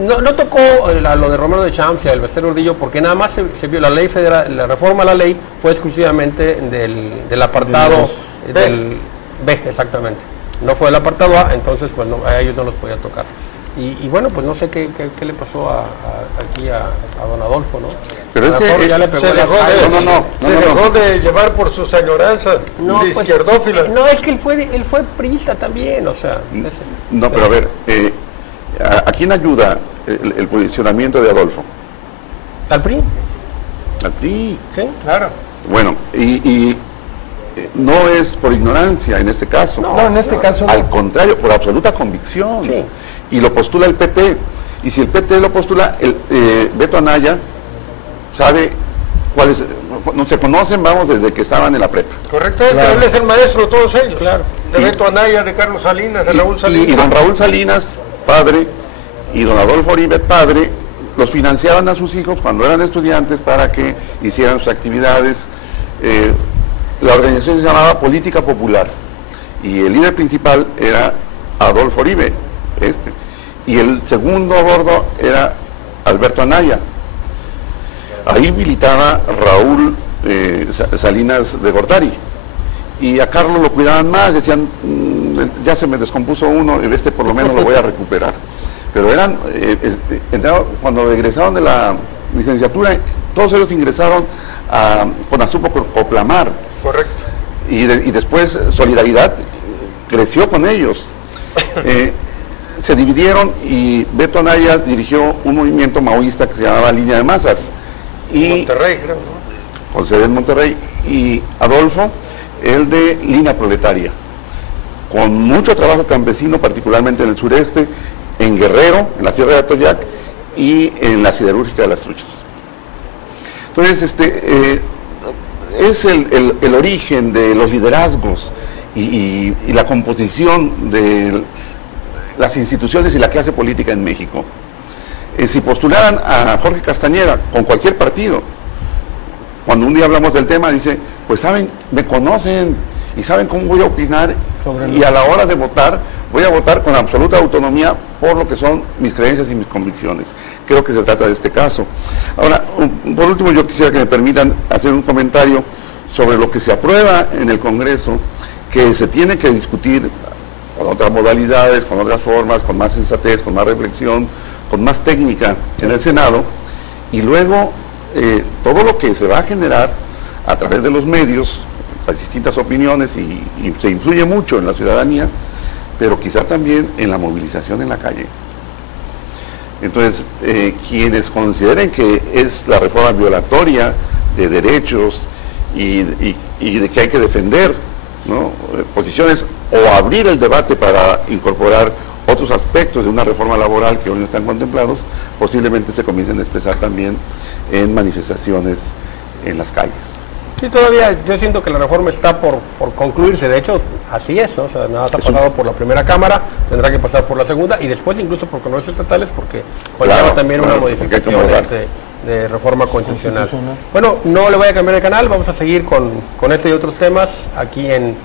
No tocó lo de Romero de Champs y el Bester Gordillo, porque nada más se vio la ley federal, la reforma a la ley fue exclusivamente del apartado del B, exactamente. No fue el apartado A, entonces pues a ellos no los podía tocar. Y bueno, pues no sé qué le pasó aquí a don Adolfo, ¿no? Pero es que ya le pegó Se dejó de llevar por sus añoranzas de izquierdófila. No, es que él fue priista también, o sea. No, pero a ver, ¿a quién ayuda el posicionamiento de Adolfo? ¿Al PRI? Al PRI. Sí. Claro. Bueno, y no es por ignorancia en este caso. No, en este caso no. Al contrario, por absoluta convicción. Sí. Y lo postula el PT. Y si el PT lo postula, Beto Anaya sabe cuáles, no se conocen, vamos, desde que estaban en la prepa. Correcto, Claro. él es el maestro de todos ellos. Claro. De Beto Anaya, de Carlos Salinas, de Raúl Salinas. Y don Raúl Salinas, padre, y don Adolfo Oribe, padre, los financiaban a sus hijos cuando eran estudiantes para que hicieran sus actividades. La organización se llamaba Política Popular y el líder principal era Adolfo Oribe, y el segundo a bordo era Alberto Anaya. Ahí militaba Raúl Salinas de Gortari, y a Carlos lo cuidaban más, decían, ya se me descompuso uno, por lo menos lo voy a recuperar. Pero cuando egresaron de la licenciatura, todos ellos ingresaron con Azupo Coplamar. Correcto. Y después Solidaridad creció con ellos. Se dividieron y Beto Anaya dirigió un movimiento maoísta que se llamaba Línea de Masas. Y Monterrey, creo, ¿no? con sede en Monterrey. Y Adolfo, el de Línea Proletaria. Con mucho trabajo campesino, particularmente en el sureste, en Guerrero, en la Sierra de Atoyac y en la siderúrgica de Las Truchas. Entonces, es el origen de los liderazgos y la composición de las instituciones y la clase política en México. Si postularan a Jorge Castañeda con cualquier partido, cuando un día hablamos del tema, dice, pues saben, me conocen y saben cómo voy a opinar y a la hora de votar, voy a votar con absoluta autonomía por lo que son mis creencias y mis convicciones. Creo que se trata de este caso. Ahora, por último, yo quisiera que me permitan hacer un comentario sobre lo que se aprueba en el Congreso, que se tiene que discutir con otras modalidades, con otras formas, con más sensatez, con más reflexión, con más técnica en el Senado, y luego todo lo que se va a generar a través de los medios, las distintas opiniones, y se influye mucho en la ciudadanía, pero quizá también en la movilización en la calle. Entonces, quienes consideren que es la reforma violatoria de derechos y de que hay que defender, ¿no?, posiciones o abrir el debate para incorporar otros aspectos de una reforma laboral que hoy no están contemplados, posiblemente se comiencen a expresar también en manifestaciones en las calles. Sí, todavía yo siento que la reforma está por concluirse, de hecho así es, ¿no? O sea, nada está pasado por la primera cámara, tendrá que pasar por la segunda y después incluso por congresos estatales porque conlleva también una modificación de reforma constitucional. Bueno, no le voy a cambiar de canal, vamos a seguir con este y otros temas aquí en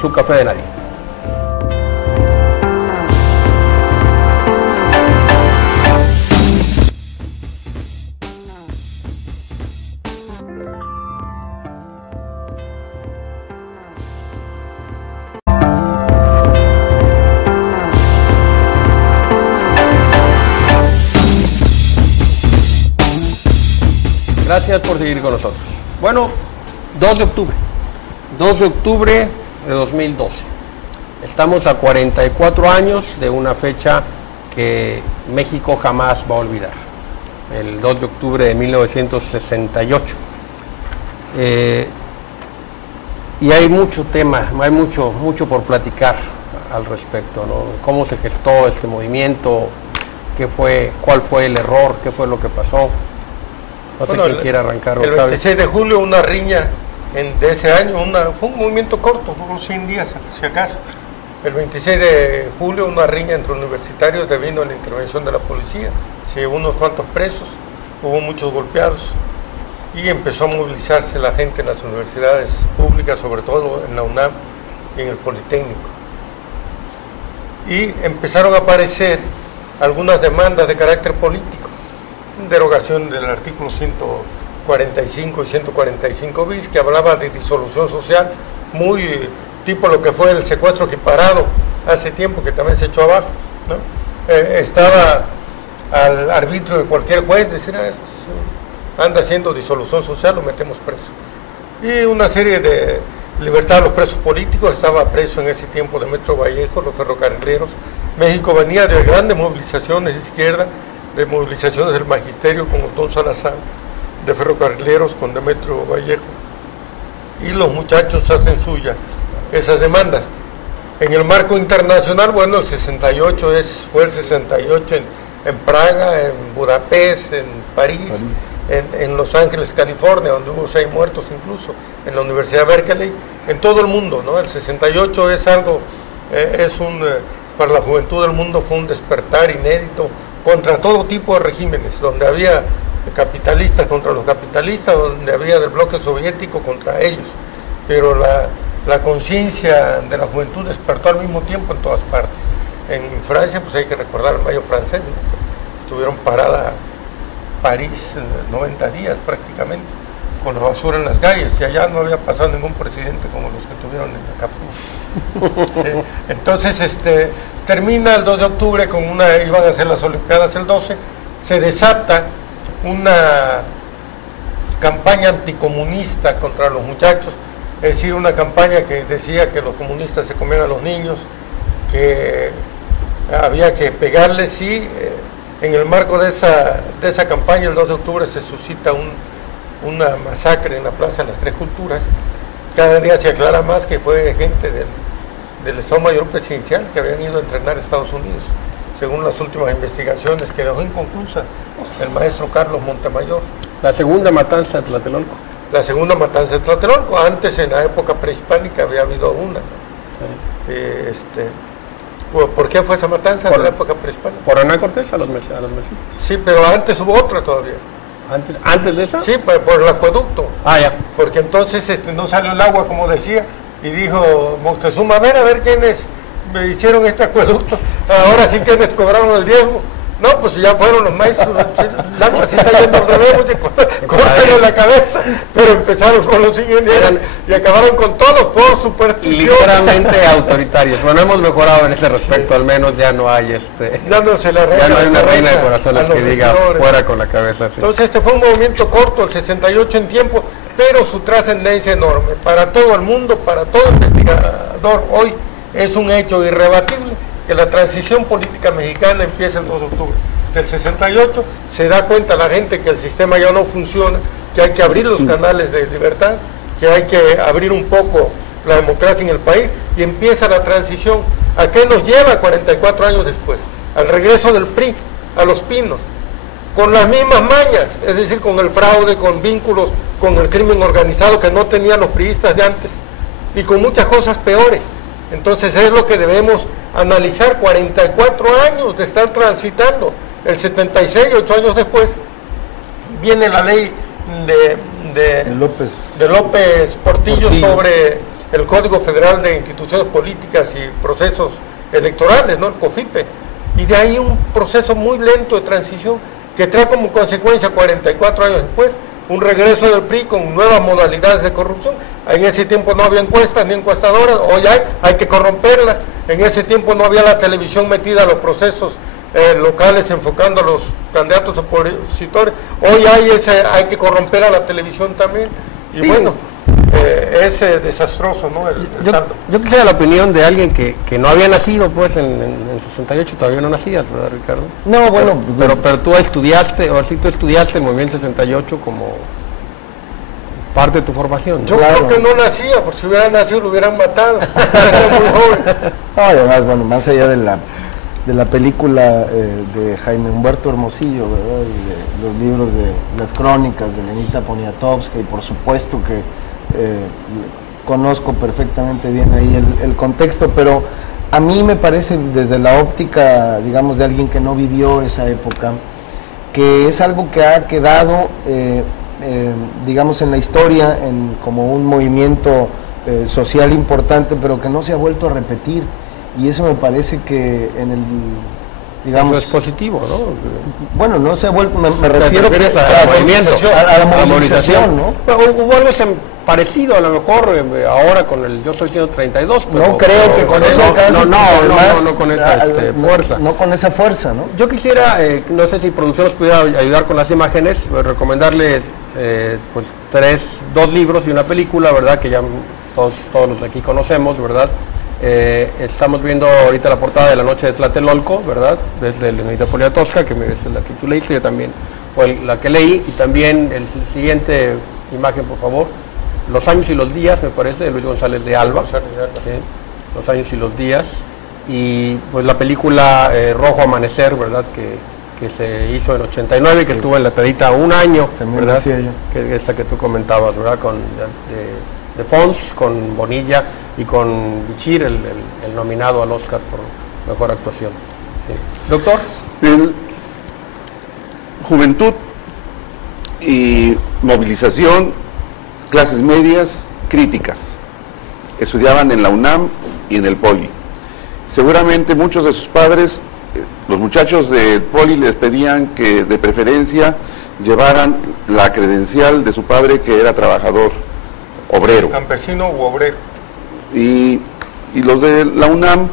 su Café de Nadie. Gracias por seguir con nosotros. Bueno, 2 de octubre de 2012. Estamos a 44 años de una fecha que México jamás va a olvidar. El 2 de octubre de 1968. Y hay mucho tema, hay mucho por platicar al respecto, ¿no? Cómo se gestó este movimiento, cuál fue el error, qué fue lo que pasó. No sé quién quiere arrancar. El 26 de julio, una riña de ese año, fue un movimiento corto, duró 100 días, si acaso. El 26 de julio, una riña entre universitarios debido a la intervención de la policía. Se llevó unos cuantos presos, hubo muchos golpeados y empezó a movilizarse la gente en las universidades públicas, sobre todo en la UNAM y en el Politécnico. Y empezaron a aparecer algunas demandas de carácter político, derogación del artículo 145 y 145 bis, que hablaba de disolución social, muy tipo lo que fue el secuestro equiparado hace tiempo, que también se echó abajo, ¿no? Estaba al arbitrio de cualquier juez decir, anda haciendo disolución social, lo metemos preso. Y una serie de libertad a los presos políticos. Estaba preso en ese tiempo Demetrio Vallejo, los ferrocarrileros. México venía de grandes movilizaciones de izquierda, de movilizaciones del magisterio con Otón Salazar, de ferrocarrileros con Demetrio Vallejo. Y los muchachos hacen suya esas demandas. En el marco internacional, bueno, el 68 fue el 68 en Praga, en Budapest, en París. En Los Ángeles, California, donde hubo 6 muertos incluso, en la Universidad de Berkeley, en todo el mundo, ¿no? El 68 es algo, para la juventud del mundo fue un despertar inédito contra todo tipo de regímenes, donde había capitalistas contra los capitalistas, donde había del bloque soviético contra ellos, pero la conciencia de la juventud despertó al mismo tiempo en todas partes. En Francia, pues hay que recordar el Mayo francés, ¿no? Estuvieron paradas París 90 días prácticamente, con la basura en las calles, y allá no había pasado ningún presidente como los que tuvieron en Acapulco. ¿Sí? Entonces, termina el 2 de octubre con iban a hacer las Olimpiadas el 12, se desata una campaña anticomunista contra los muchachos, es decir, una campaña que decía que los comunistas se comían a los niños, que había que pegarles, y en el marco de esa campaña, el 2 de octubre, se suscita una masacre en la Plaza de las Tres Culturas. Cada día se aclara más que fue gente del Estado Mayor Presidencial que habían ido a entrenar a Estados Unidos, según las últimas investigaciones que dejó inconclusa el maestro Carlos Montemayor. La segunda matanza de Tlatelolco. La segunda matanza de Tlatelolco. Antes, en la época prehispánica, había habido una. Sí. ¿Por qué fue esa matanza en la época prehispánica? Por Hernán Cortés a los mexicanos. Sí, pero antes hubo otra todavía. ¿Antes de esa? Sí, por el acueducto. Ya. Porque entonces no salió el agua, como decía, y dijo Moctezuma, a ver quiénes me hicieron este acueducto, ahora sí quienes cobraron el diezmo. No, pues ya fueron los maestros, el agua sí está yendo al revés, córtenle la cabeza, pero empezaron con los ingenieros y acabaron con todos por superstición. Ligeramente autoritarios. Bueno, hemos mejorado en este respecto, al menos ya no hay ya no se la ya no hay una reina de corazones que diga fuera con la cabeza. Sí. Entonces fue un movimiento corto, el 68 en tiempo, pero su trascendencia enorme para todo el mundo, para todo investigador. Hoy es un hecho irrebatible que la transición política mexicana empieza el 2 de octubre del 68, se da cuenta la gente que el sistema ya no funciona, que hay que abrir los canales de libertad, que hay que abrir un poco la democracia en el país, y empieza la transición. ¿A qué nos lleva 44 años después? Al regreso del PRI, a Los Pinos, con las mismas mañas, es decir, con el fraude, con vínculos con el crimen organizado que no tenían los priistas de antes, y con muchas cosas peores. Entonces es lo que debemos analizar, 44 años de estar transitando. El 76, 8 años después, viene la ley de López Portillo sobre el Código Federal de Instituciones Políticas y Procesos Electorales, ¿no? El COFIPE. Y de ahí un proceso muy lento de transición que trae como consecuencia, 44 años después, un regreso del PRI con nuevas modalidades de corrupción. En ese tiempo no había encuestas ni encuestadoras, hoy hay que corromperlas. En ese tiempo no había la televisión metida a los procesos locales enfocando a los candidatos opositores, hoy hay que corromper a la televisión también. Y sí. Bueno, es desastroso, ¿no? Yo quisiera la opinión de alguien que no había nacido, pues, en 68, todavía no nacías, ¿verdad, Ricardo? No, bueno. Pero tú estudiaste, o sí, tú estudiaste el movimiento 68 como... parte de tu formación. Yo Claro. creo que no nacía, porque si hubiera nacido lo hubieran matado. Era muy joven. Además, bueno, más allá de la película de Jaime Humberto Hermosillo, ¿verdad? Y de los libros de las crónicas de Lenita Poniatowska, y por supuesto que conozco perfectamente bien ahí el contexto, pero a mí me parece, desde la óptica, digamos, de alguien que no vivió esa época, que es algo que ha quedado, digamos, en la historia como un movimiento social importante, pero que no se ha vuelto a repetir. Y eso me parece que digamos, Eso es positivo, ¿no? bueno, no se ha vuelto, me refiero Te refieres a al movimiento, a la movilización, ¿no? Pero hubo algo parecido a lo mejor ahora con el Yo Soy 132. Pero, No creo que con pero ese no, alcance, no con esa fuerza. No con esa fuerza, ¿no? Yo quisiera, no sé si producción nos pudiera ayudar con las imágenes, recomendarles pues 2 libros y una película, ¿verdad? Que ya todos los de aquí conocemos, ¿verdad? Estamos viendo ahorita la portada de La Noche de Tlatelolco, ¿verdad? Desde Lenita Poniatowska, que es la que tú leíste, yo también fue la que leí, y también el siguiente imagen, por favor. Los años y los días, me parece, de Luis González de Alba. ¿Sí? Los años y los días. Y pues la película Rojo Amanecer, ¿verdad? Que se hizo en 89, que estuvo enlatadita un año, También ¿verdad? decía yo. Que es la que tú comentabas, ¿verdad? De Fons, con Bonilla y con Bichir, el nominado al Oscar por mejor actuación. Sí. Doctor. Juventud y movilización, clases medias, críticas. Estudiaban en la UNAM y en el Poli. Seguramente muchos de sus padres, los muchachos del Poli, les pedían que de preferencia llevaran la credencial de su padre, que era trabajador obrero. Campesino u obrero. Y los de la UNAM,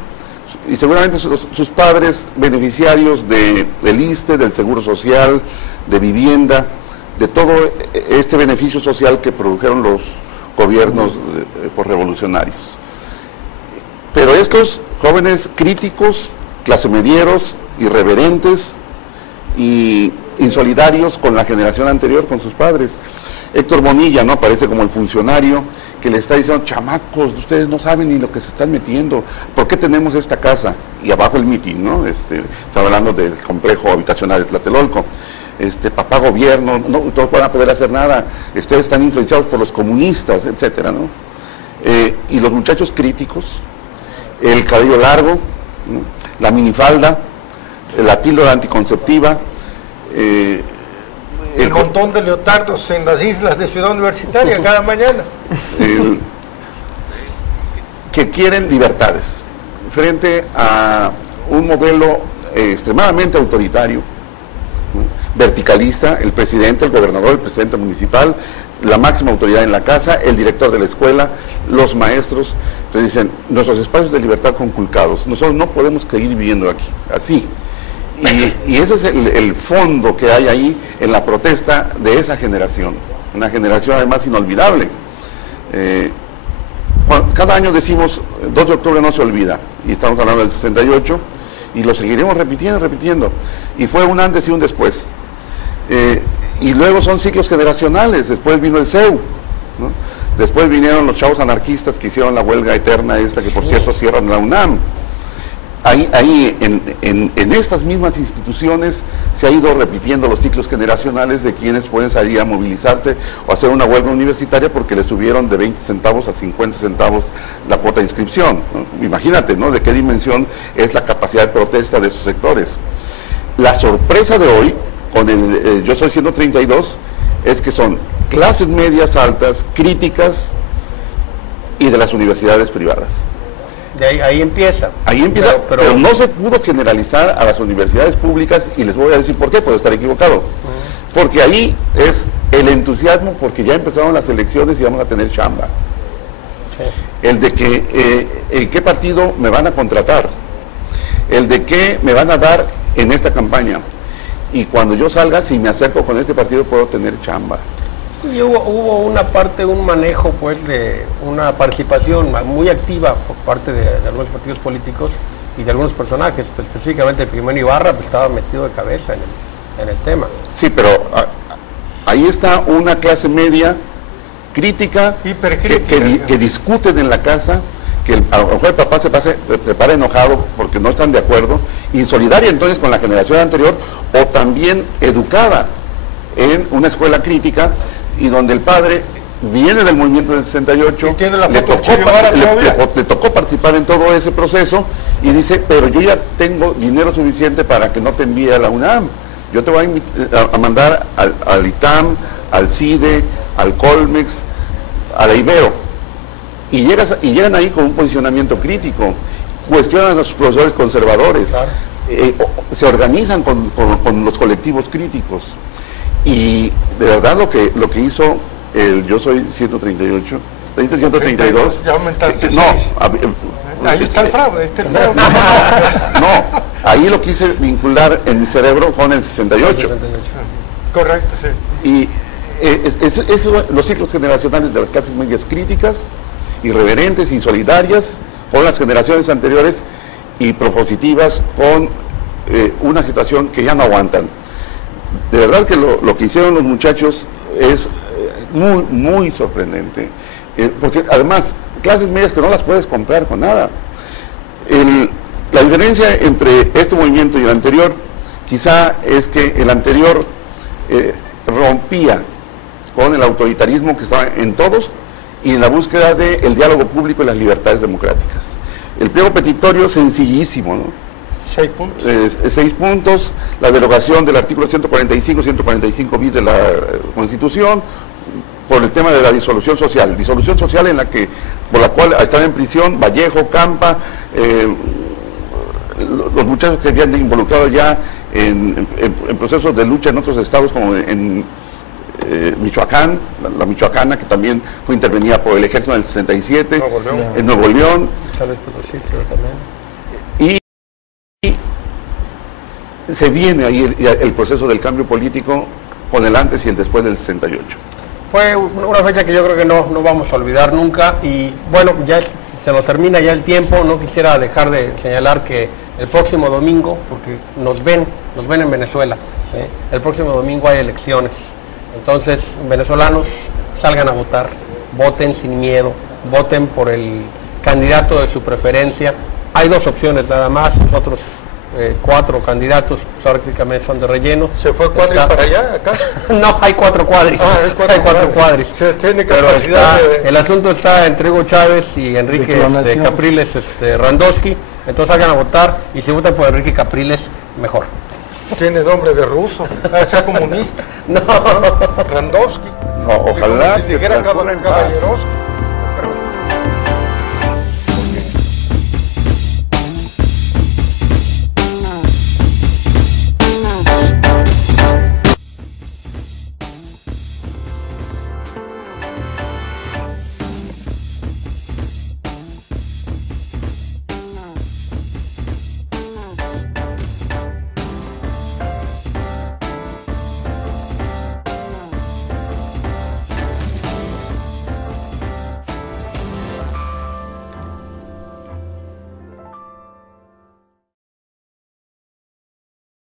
y seguramente sus padres beneficiarios del ISSSTE, del Seguro Social, de vivienda, de todo este beneficio social que produjeron los gobiernos revolucionarios. Pero estos jóvenes críticos, clasemedieros, irreverentes y insolidarios con la generación anterior, con sus padres. Héctor Bonilla, ¿no? Aparece como el funcionario que le está diciendo: chamacos, ustedes no saben ni lo que se están metiendo, ¿por qué tenemos esta casa? Y abajo el mitin, ¿no? Está hablando del complejo habitacional de Tlatelolco. Papá gobierno, no van a poder hacer nada, ustedes están influenciados por los comunistas, etcétera, ¿no? Y los muchachos críticos, el cabello largo, ¿no? La minifalda, la píldora anticonceptiva, el montón de leotardos en las islas de Ciudad Universitaria cada mañana. Que quieren libertades frente a un modelo extremadamente autoritario, ¿no? Verticalista, el presidente, el gobernador, el presidente municipal, la máxima autoridad en la casa, el director de la escuela, los maestros. Entonces dicen: nuestros espacios de libertad conculcados, nosotros no podemos seguir viviendo aquí así. Y ese es el fondo que hay ahí en la protesta de esa generación, una generación además inolvidable. Cada año decimos 2 de octubre no se olvida, y estamos hablando del 68, y lo seguiremos repitiendo, y fue un antes y un después. Y luego son ciclos generacionales. Después vino el CEU, ¿no? Después vinieron los chavos anarquistas que hicieron la huelga eterna esta, que por cierto cierran la UNAM. Ahí en estas mismas instituciones se ha ido repitiendo los ciclos generacionales de quienes pueden salir a movilizarse o hacer una huelga universitaria porque le subieron de 20 centavos a 50 centavos la cuota de inscripción, ¿no? Imagínate, ¿no?, de qué dimensión es la capacidad de protesta de esos sectores. La sorpresa de hoy con el Yo Soy 132 es que son clases medias altas, críticas, y de las universidades privadas. Ahí empieza. Ahí empieza, pero no se pudo generalizar a las universidades públicas, y les voy a decir por qué, puedo estar equivocado. Porque ahí es el entusiasmo porque ya empezaron las elecciones y vamos a tener chamba. Sí. El de que en qué partido me van a contratar, el de qué me van a dar en esta campaña, y cuando yo salga, si me acerco con este partido, puedo tener chamba. Y hubo una parte, un manejo, pues, de una participación muy activa por parte de algunos partidos políticos y de algunos personajes, pues, específicamente el Primero Ibarra, pues, estaba metido de cabeza en el tema. Sí, pero ahí está una clase media crítica, hipercrítica, que discuten en la casa, que a lo mejor el papá se para enojado porque no están de acuerdo, insolidaria entonces con la generación anterior, o también educada en una escuela crítica, y donde el padre viene del movimiento del 68, y tiene la le foto tocó, le tocó participar en todo ese proceso, y dice, pero yo ya tengo dinero suficiente para que no te envíe a la UNAM, yo te voy a mandar al ITAM, al CIDE, al Colmex, a la Ibero. Y llegan ahí con un posicionamiento crítico, cuestionan a sus profesores conservadores, claro. Se organizan con los colectivos críticos. Y de verdad lo que hizo el Yo Soy 138, 132, ya aumentaste no, ahí está el fraude, no, ahí lo quise vincular en mi cerebro con el 68. Correcto, sí. Y los ciclos generacionales de las clases medias críticas, irreverentes, insolidarias con las generaciones anteriores y propositivas con una situación que ya no aguantan. De verdad que lo que hicieron los muchachos es muy, muy sorprendente, porque además, clases medias que no las puedes comprar con nada. La diferencia entre este movimiento y el anterior, quizá es que el anterior rompía con el autoritarismo que estaba en todos, y en la búsqueda del diálogo público y las libertades democráticas. El pliego petitorio sencillísimo, ¿no? 6 puntos. 6 puntos, la derogación del artículo 145 bis de la Constitución, por el tema de la disolución social por la cual están en prisión Vallejo, Campa, los muchachos que habían involucrado ya en procesos de lucha en otros estados como en Michoacán, la michoacana, que también fue intervenida por el ejército en el 67, en Nuevo León, y se viene ahí el proceso del cambio político con el antes y el después del 68. Fue una fecha que yo creo que no vamos a olvidar nunca, y bueno, ya se nos termina ya el tiempo. No quisiera dejar de señalar que el próximo domingo, porque nos ven en Venezuela, el próximo domingo hay elecciones. Entonces, venezolanos, salgan a votar, voten sin miedo, voten por el candidato de su preferencia. Hay 2 opciones nada más, los otros 4 candidatos prácticamente son de relleno. ¿Se fue Cuadris para allá, acá? No, hay 4 Cuadris. Hay 4 Cuadris. Se tiene capacidad el asunto está entre Hugo Chávez y Enrique Capriles Randowski. Entonces salgan a votar, y si votan por Enrique Capriles, mejor. Tiene nombre de ruso, sea comunista. No. Randowski. No, ojalá si dijera Caballeroski.